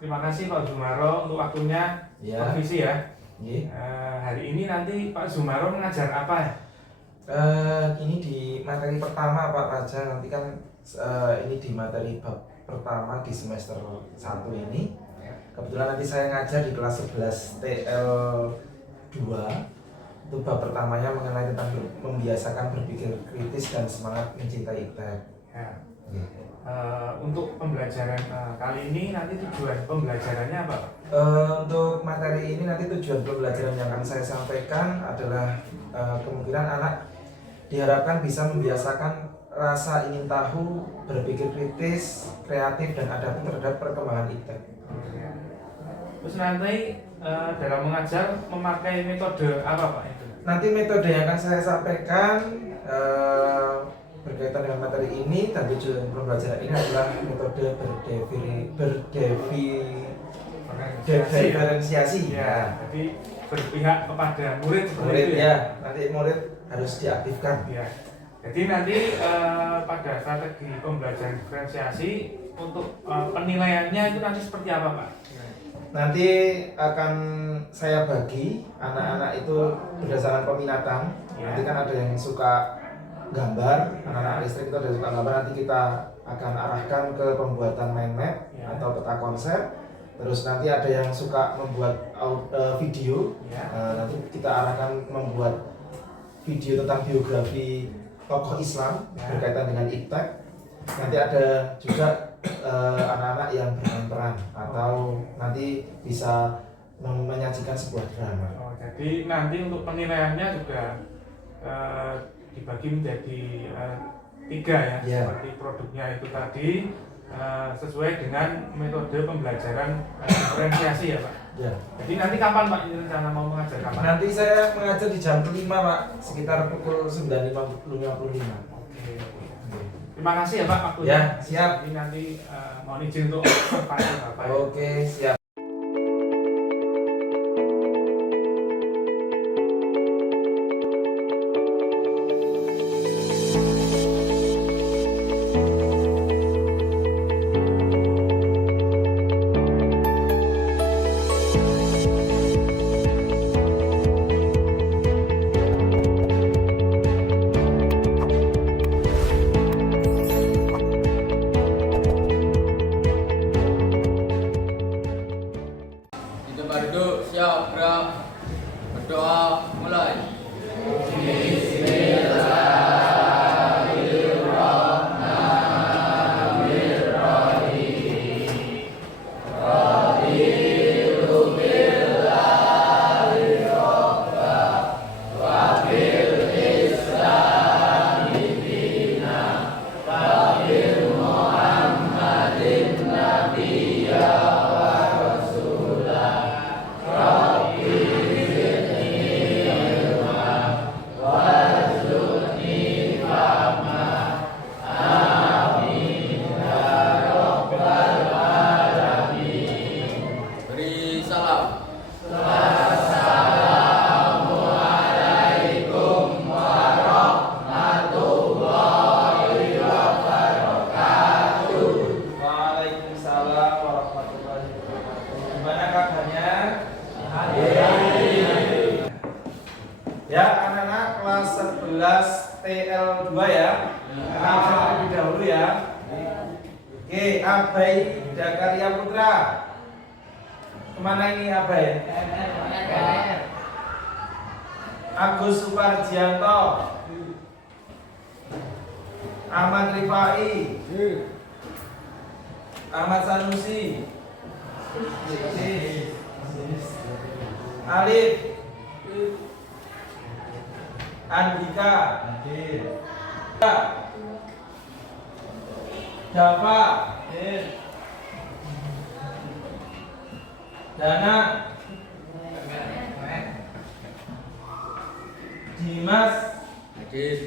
Terima kasih Pak Zumaro untuk waktunya. Ya. Permisi ya. Iya. Hari ini nanti Pak Zumaro mengajar apa ya? Ini di materi pertama Pak Raja, nanti kan ini di materi bab pertama di semester 1 ini. Kebetulan nanti saya ngajar di kelas 11 TL2. Itu bab pertamanya mengenai tentang membiasakan berpikir kritis dan semangat mencintai IPTEK. Ya. Untuk pembelajaran kali ini nanti tujuan pembelajarannya apa Pak? Untuk materi ini nanti tujuan pembelajaran yang akan saya sampaikan adalah kemungkinan anak diharapkan bisa membiasakan rasa ingin tahu, berpikir kritis, kreatif, dan adaptif terhadap perkembangan IPTEK. Ya. Terus nanti dalam mengajar memakai metode apa Pak itu? Nanti metode yang akan saya sampaikan berkaitan dengan materi ini dan tujuan pembelajaran ini adalah metode berdiferensiasi. Ya, jadi berpihak kepada murid seperti Murid itu ya, nanti murid harus diaktifkan. Ya. Jadi nanti pada strategi pembelajaran diferensiasi untuk penilaiannya itu nanti seperti apa Pak? Nanti akan saya bagi anak-anak itu berdasarkan peminatan. Ya. Nanti kan ada yang suka gambar, anak-anak listrik itu ada yang suka gambar. Nanti kita akan arahkan ke pembuatan mind map Ya. atau peta konsep. Terus nanti ada yang suka membuat video. Ya. Nanti kita arahkan membuat video tentang biografi tokoh Islam Ya. berkaitan dengan IPTEK. Nanti ada juga anak-anak yang bermain peran atau nanti bisa menyajikan sebuah drama. Oh, jadi nanti untuk penilaiannya juga dibagi menjadi 3 ya, Ya. seperti produknya itu tadi sesuai dengan metode pembelajaran diferensiasi ya Pak. Ya. Jadi nanti kapan Pak ini rencana mau mengajar kapan? Nanti saya mengajar di jam 5 Pak, sekitar pukul 9.55. Oke. Terima kasih ya Pak waktunya. Ya, siap. Ini nanti mohon izin untuk observasi Bapak. Ya. Oke, siap. Kita berdua siap gerak, berdoa mulai. Beri salam. Waalaikumsalam warahmatullahi wabarakatuh. Gimana kabarnya? Ya, anak-anak kelas 11 TL2 ya. Kenalkan terlebih dahulu ya. Oke, Abai Dakaria Putra. Kemana ini Abai? Agus Suparjianto. Ahmad Rifai. Ahmad Sanusi. Alif. Andika. Dava. Dana. Dimas. Hadir.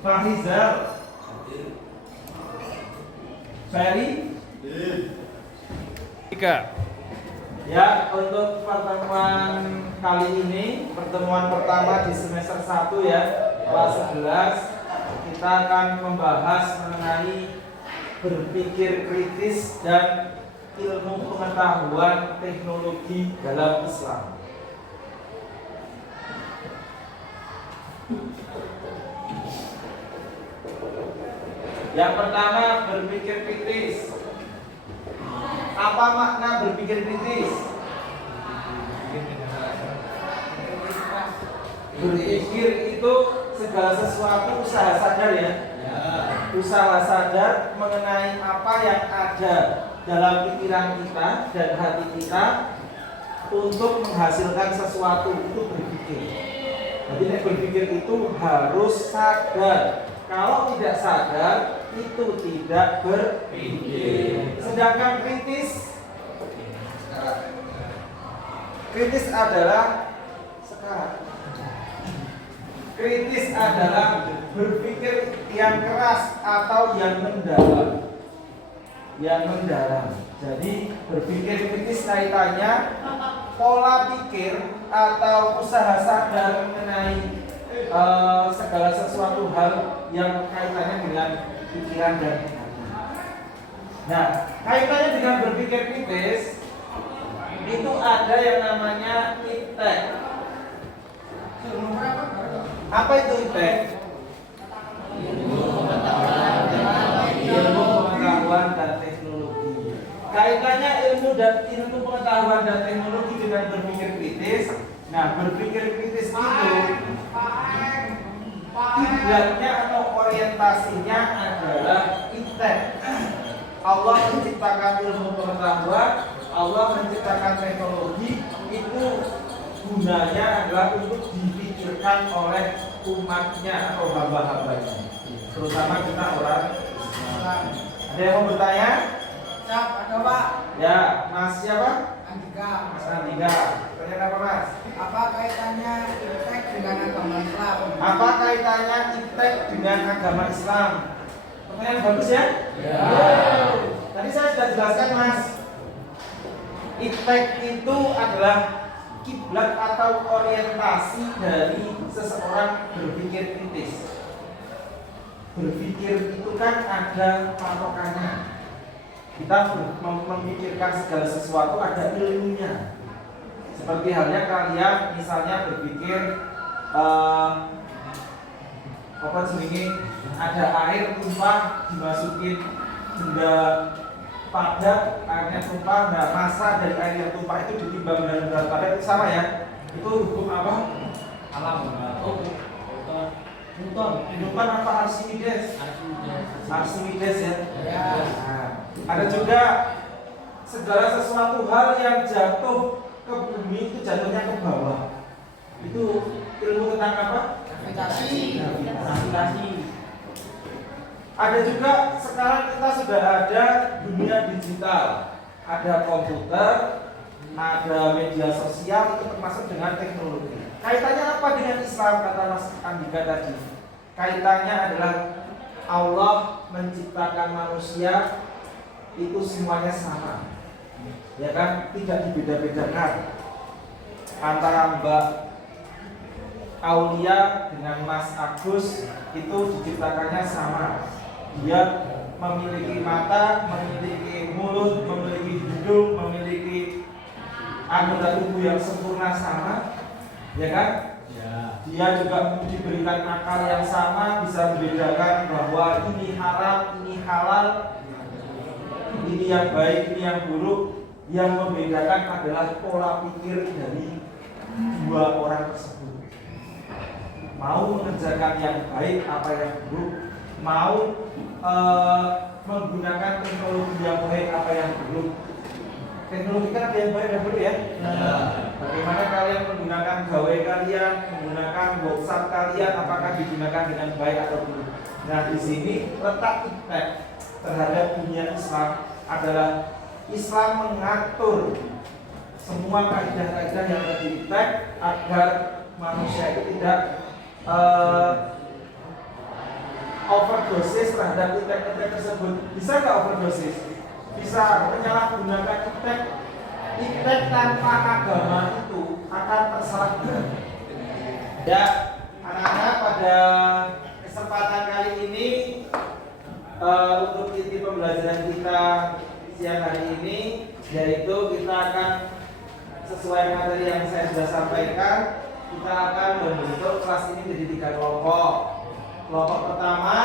Fahrizal. Ferry. 3. Ya, untuk pertemuan kali ini, pertemuan pertama di semester 1 ya, kelas 11, kita akan membahas mengenai berpikir kritis dan ilmu pengetahuan teknologi dalam Islam. Yang pertama, berpikir kritis. Apa makna berpikir kritis? Berpikir itu segala sesuatu usaha sadar ya. Usaha sadar mengenai apa yang ada dalam pikiran kita dan hati kita untuk menghasilkan sesuatu, itu berpikir. Jadi berpikir itu harus sadar. Kalau tidak sadar, itu tidak berpikir. Sedangkan kritis adalah sekarang. Kritis adalah berpikir yang keras atau yang mendalam. Jadi berpikir kritis kaitannya pola pikir atau usaha sadar mengenai segala sesuatu hal yang kaitannya dengan pikiran dan hati. Nah, kaitannya dengan berpikir kritis itu ada yang namanya iptek. Apa itu iptek? Ilmu pengetahuan dan teknologi. Kaitannya ilmu pengetahuan dan teknologi dengan berpikir kritis. Nah, berpikir kritis itu kiblatnya atau orientasinya adalah iptek. Allah menciptakan ilmu pengetahuan, Allah menciptakan teknologi, itu gunanya adalah untuk dipikirkan oleh umatnya atau hamba-hambanya, terutama kita orang Islam. Ada yang mau bertanya? Siap, ada Pak. Ya, Mas siapa? Andika. Mas Andika. Pertanyaan apa Mas? Apa kaitannya iptek dengan agama Islam? Apa kaitannya iptek dengan agama Islam? Pertanyaan bagus ya? Ya. Tadi saya sudah jelaskan Mas. Iptek itu adalah kiblat atau orientasi dari seseorang berpikir kritis. Berpikir itu kan ada patokannya. Kita memikirkan segala sesuatu ada ilmunya. Seperti halnya kalian misalnya berpikir apa jenenge, ada air tumpah dimasukin benda padat, airnya tumpah, nah massa dari air yang tumpah itu ditimbang dengan berat padat, itu sama ya? Itu hukum apa? Alam. Oh, Newton apa Archimedes? Archimedes ya? Ya. Nah, ada juga segala sesuatu hal yang jatuh ke bumi itu jatuhnya ke bawah. Itu ilmu tentang apa? Gravitasi. Gravitasi. Ada juga sekarang kita sudah ada dunia digital, ada komputer, ada media sosial, itu termasuk dengan teknologi. Kaitannya apa dengan Islam, kata Mas Andika tadi? Kaitannya adalah Allah menciptakan manusia itu semuanya sama, ya kan? Tidak dibeda-bedakan antara Mbak Aulia dengan Mas Agus, itu diciptakannya sama. Dia memiliki mata, memiliki mulut, memiliki hidung, memiliki anggota tubuh yang sempurna sama, ya kan? Ya. Dia juga diberikan akal yang sama, bisa membedakan bahwa ini haram, ini halal, ini yang baik, ini yang buruk. Yang membedakan adalah pola pikir dari dua orang tersebut. Mau mengerjakan yang baik apa yang buruk, mau menggunakan teknologi yang baik apa yang buruk. Teknologi kan ada yang baik dan buruk ya. Bagaimana kalian menggunakan gawai kalian, menggunakan WhatsApp kalian, apakah digunakan dengan baik atau buruk? Nah, di sini letak iptek terhadap dunia Islam adalah Islam mengatur semua kaidah-kaidah yang ada di iptek agar manusia itu tidak overdosis terhadap iptek-iptek tersebut. Bisa nggak overdosis? Bisa menyalahgunakan iptek. Iptek tanpa agama itu akan tersalahgunakan. Ya, anak-anak, pada kesempatan kali ini untuk inti pembelajaran kita siang hari ini, yaitu kita akan sesuai materi yang saya sudah sampaikan, kita akan membentuk kelas ini menjadi 3 kelompok. Kelompok pertama,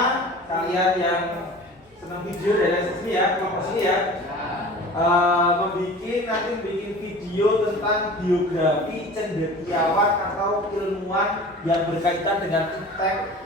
kalian yang senang video dari sini ya, kelompok sini ya, membuat video tentang biografi cendekiawan atau ilmuwan yang berkaitan dengan iptek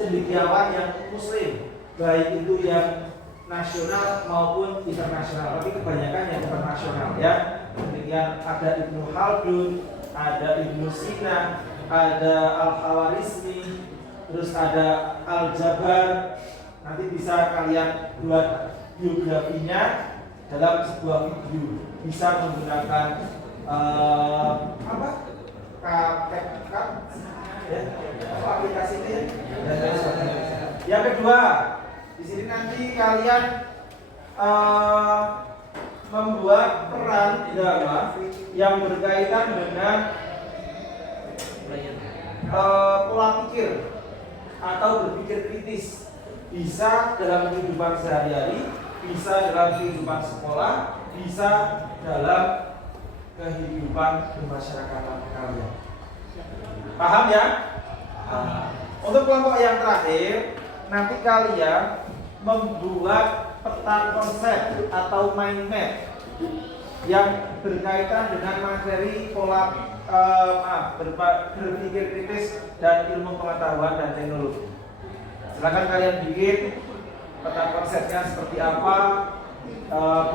cendekiawan yang muslim, baik itu yang nasional maupun internasional, tapi kebanyakan yang internasional ya. Kemudian ada Ibnu Khaldun, ada Ibnu Sina, ada Al-Khawarizmi, terus ada Al-Jabar. Nanti bisa kalian buat biografinya dalam sebuah video, bisa menggunakan CapCut ya, aplikasi ini ya. Yang kedua, di sini nanti kalian membuat peran drama yang berkaitan dengan pola pikir atau berpikir kritis, bisa dalam kehidupan sehari-hari, bisa dalam kehidupan sekolah, bisa dalam kehidupan bermasyarakatan kalian. Paham ya? Untuk kelompok yang terakhir, nanti kalian membuat peta konsep atau mind map yang berkaitan dengan materi pola berpikir kritis dan ilmu pengetahuan dan teknologi. Silakan kalian bikin peta konsepnya seperti apa,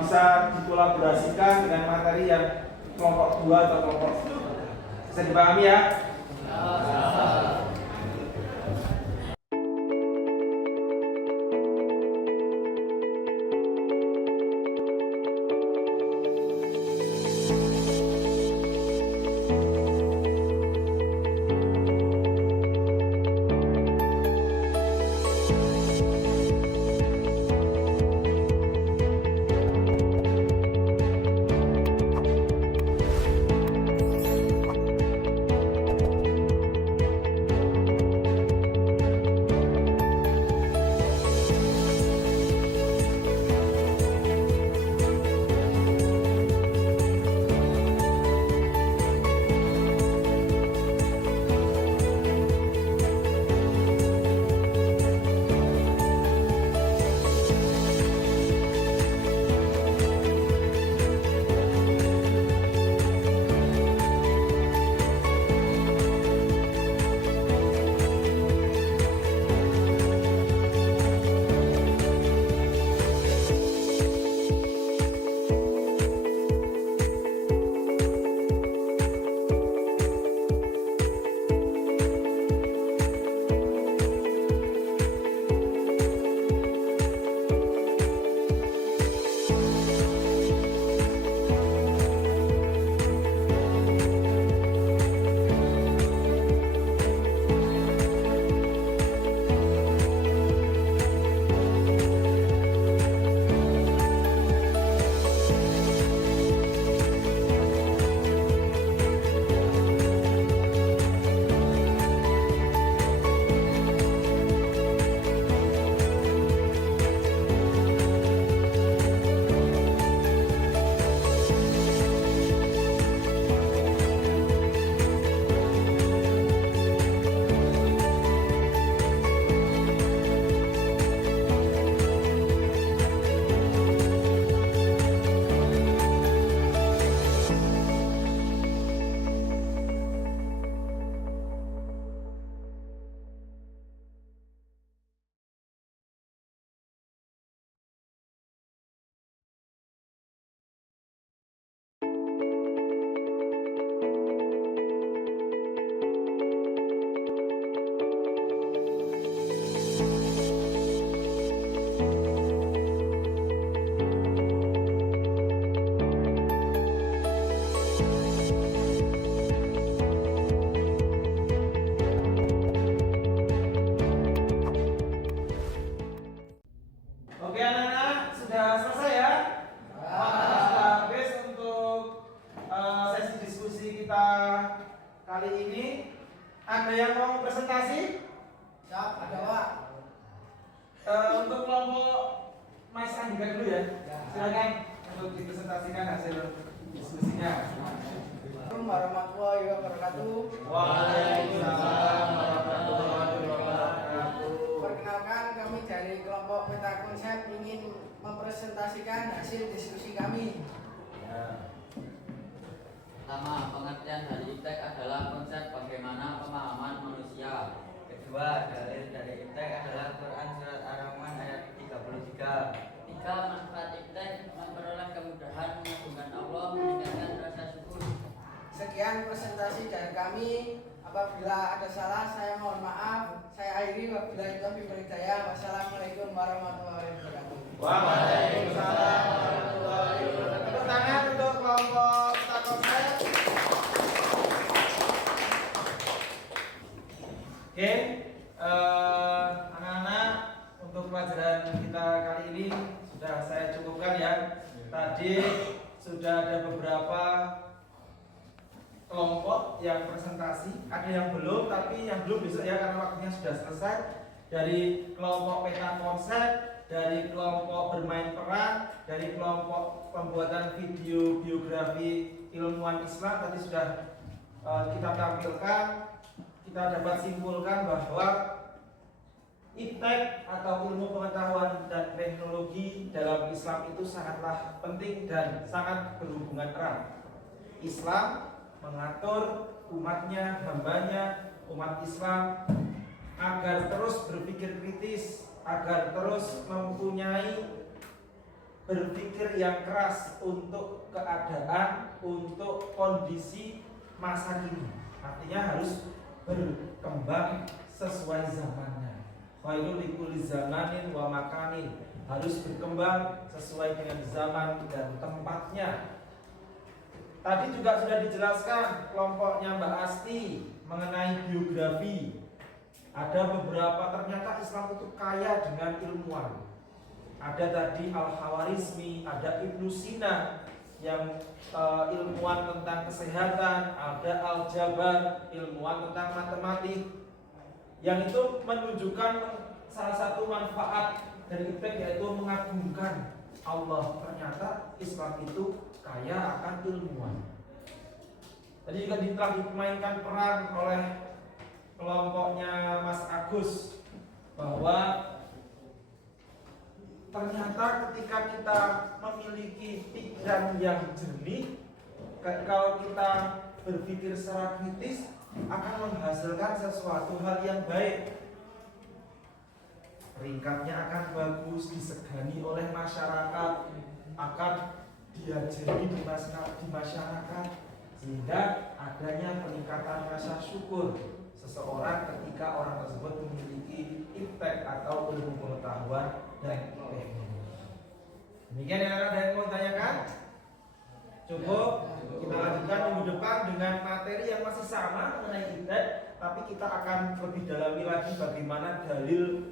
bisa dikolaborasikan dengan materi yang kelompok 2 atau kelompok 1. Bisa dipahami ya? saya hentikan dulu ya. Silakan untuk dipresentasikan hasil diskusinya. Assalamualaikum warahmatullahi wabarakatuh. Waalaikumsalam warahmatullahi wabarakatuh. Perkenalkan, kami dari kelompok Peta Konsep ingin mempresentasikan hasil diskusi kami. Pertama, pengertian dari IPTEK adalah konsep bagaimana pemahaman manusia. Kedua, dalil dari IPTEK adalah Quran Surat Ar-Rahman ayat 33. Tiga, manfaat IPTEK memperoleh kemudahan mengagungkan Allah, meningkatkan rasa syukur. Sekian presentasi dari kami. Apabila ada salah, saya mohon maaf. Saya akhiri, wabillahi taufiq wal hidayah. Wassalamualaikum warahmatullahi wabarakatuh. Waalaikumsalam warahmatullahi wabarakatuh. Tepuk tangan untuk kelompok Peta Konsep. Oke, anak-anak, untuk pelajaran kita kali ini sudah saya cukupkan ya. Tadi sudah ada beberapa kelompok yang presentasi, ada yang belum, tapi yang belum besok ya karena waktunya sudah selesai. Dari kelompok Peta Konsep, dari kelompok bermain peran, dari kelompok pembuatan video biografi ilmuwan Islam tadi sudah kita tampilkan. Kita dapat simpulkan bahwa IPTEK atau ilmu pengetahuan dan teknologi dalam Islam itu sangatlah penting dan sangat berhubungan erat. Islam mengatur umatnya, hambanya, umat Islam agar terus berpikir kritis, agar terus mempunyai berpikir yang keras untuk keadaan, untuk kondisi masa kini. Artinya harus berkembang sesuai zamannya. Khairul likulli zamanin wa makanin, harus berkembang sesuai dengan zaman dan tempatnya. Tadi juga sudah dijelaskan kelompoknya Mbak Asti mengenai biografi. Ada beberapa, ternyata Islam itu kaya dengan ilmuwan. Ada tadi Al-Khawarizmi, ada Ibnu Sina yang ilmuwan tentang kesehatan, ada Al-Jabar, ilmuwan tentang matematik. Yang itu menunjukkan salah satu manfaat dari IPTEK yaitu mengagungkan Allah. Ternyata Islam itu kaya akan ilmuwan. Tadi juga telah dimainkan peran oleh kelompoknya Mas Agus bahwa ternyata ketika kita memiliki pikiran yang jernih, kalau kita berpikir secara kritis akan menghasilkan sesuatu hal yang baik. Peringkatnya akan bagus, disegani oleh masyarakat, akan diajari di masyarakat, sehingga adanya peningkatan rasa syukur seseorang ketika orang tersebut memiliki IPTEK atau ilmu pengetahuan dan teknologi. Demikian yang ada yang mau ditanyakan? Cukup. Kita lanjutkan minggu depan dengan materi yang masih sama mengenai IPTEK, tapi kita akan lebih dalami lagi bagaimana dalil.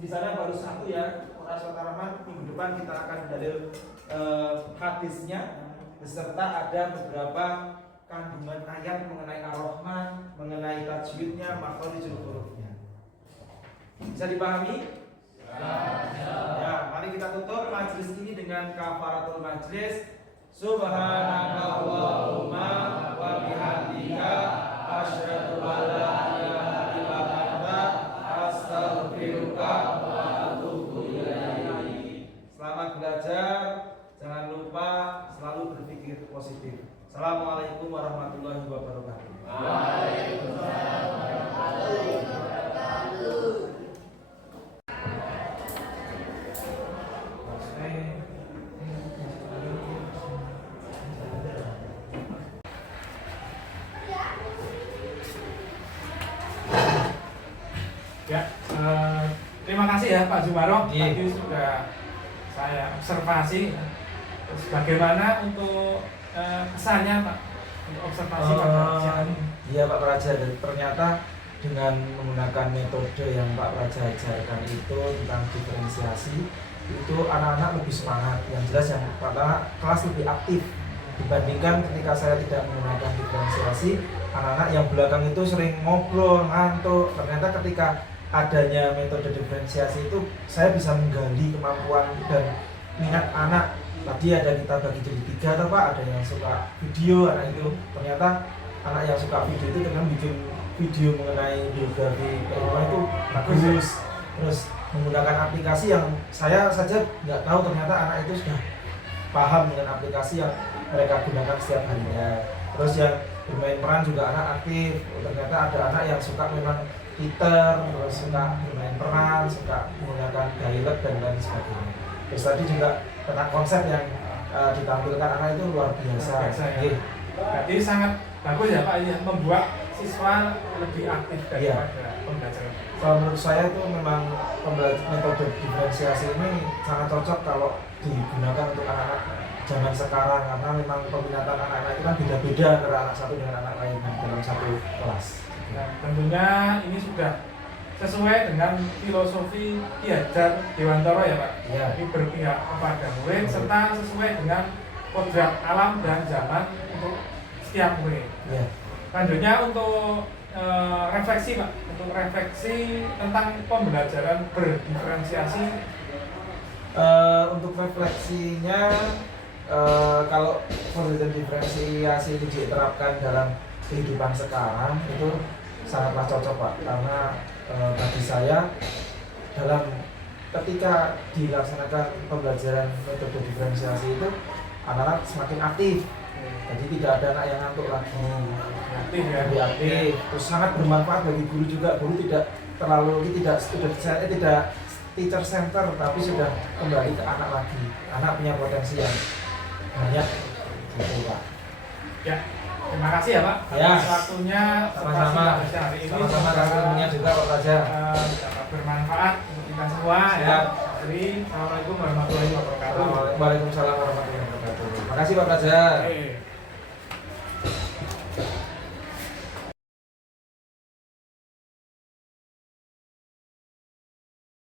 Di sana baru satu ya, Quran Surat Ar-Rahman. Minggu depan kita akan dalil hadisnya beserta ada beberapa kandungan ayat mengenai Ar-Rahman, mengenai tajwidnya, makharijul hurufnya. Bisa dipahami? Ya, mari kita tutup majelis ini dengan kafaratul majelis. Subhanakallahumma wa bihamdika asyhadu an la ilaha illa anta astaghfiruka wa atubu ilaik. Selamat belajar, jangan lupa selalu berpikir positif. Assalamualaikum warahmatullahi wabarakatuh. Waalaikumsalam warahmatullahi wabarakatuh. Ya, terima kasih ya Pak Jumaroh. Iya. Tadi sudah saya observasi. Terus bagaimana untuk kesannya Pak untuk observasi Pak Raja? Iya Pak Raja, ternyata dengan menggunakan metode yang Pak Raja ajarkan itu tentang diferensiasi, itu anak-anak lebih semangat. Yang jelas yang pertama kelas lebih aktif dibandingkan ketika saya tidak menggunakan diferensiasi. Anak-anak yang belakang itu sering ngobrol, ngantuk. Ternyata ketika adanya metode diferensiasi itu saya bisa menggali kemampuan dan minat anak. Tadi ada kita bagi jadi 3 atau Pak, ada yang suka video, anak itu ternyata anak yang suka video itu dengan bikin video mengenai biografi keilmuan itu bagus. Terus menggunakan aplikasi yang saya saja nggak tahu, ternyata anak itu sudah paham dengan aplikasi yang mereka gunakan setiap harinya. Terus yang bermain peran juga anak aktif, ternyata ada anak yang suka memang Twitter, terus suka bermain peran, suka menggunakan dialog dan lain sebagainya. Terus tadi juga tentang konsep yang ditampilkan anak itu luar biasa. Ya. Jadi sangat bagus ya Pak, ya, membuat siswa lebih aktif daripada pembelajaran. Kalau menurut saya itu memang metode diferensiasi ini sangat cocok kalau digunakan untuk anak-anak zaman sekarang, karena memang peminatan anak-anak itu kan beda-beda antara anak satu dengan anak lain dalam satu kelas. Nah, tentunya ini sudah sesuai dengan filosofi Ki Hajar Dewantara ya Pak. Iya. Ini berpihak kepada murid serta sesuai dengan kodrat alam dan zaman untuk setiap murid. Iya. Selanjutnya untuk refleksi Pak, untuk refleksi tentang pembelajaran berdiferensiasi. Untuk refleksinya, kalau pembelajaran diferensiasi itu diterapkan dalam kehidupan sekarang itu sangatlah cocok Pak, karena bagi saya dalam ketika dilaksanakan pembelajaran metode diferensiasi itu anak-anak semakin aktif, jadi tidak ada anak yang ngantuk lagi, Aktif ya. lebih aktif, terus sangat bermanfaat bagi guru juga. Guru tidak terlalu tidak teacher center, tapi sudah kembali ke anak lagi. Anak punya potensi yang banyak, gitu Pak. Ya, terima kasih ya Pak Ya. atas waktunya Sama-sama. hari ini. Sama-sama atas ilmunya juga Pak Raja. Dapat bermanfaat untuk kita semua ya. Siap. Jadi, assalamualaikum warahmatullahi wabarakatuh. Waalaikumsalam warahmatullahi wabarakatuh. Terima kasih Pak Raja. Oke.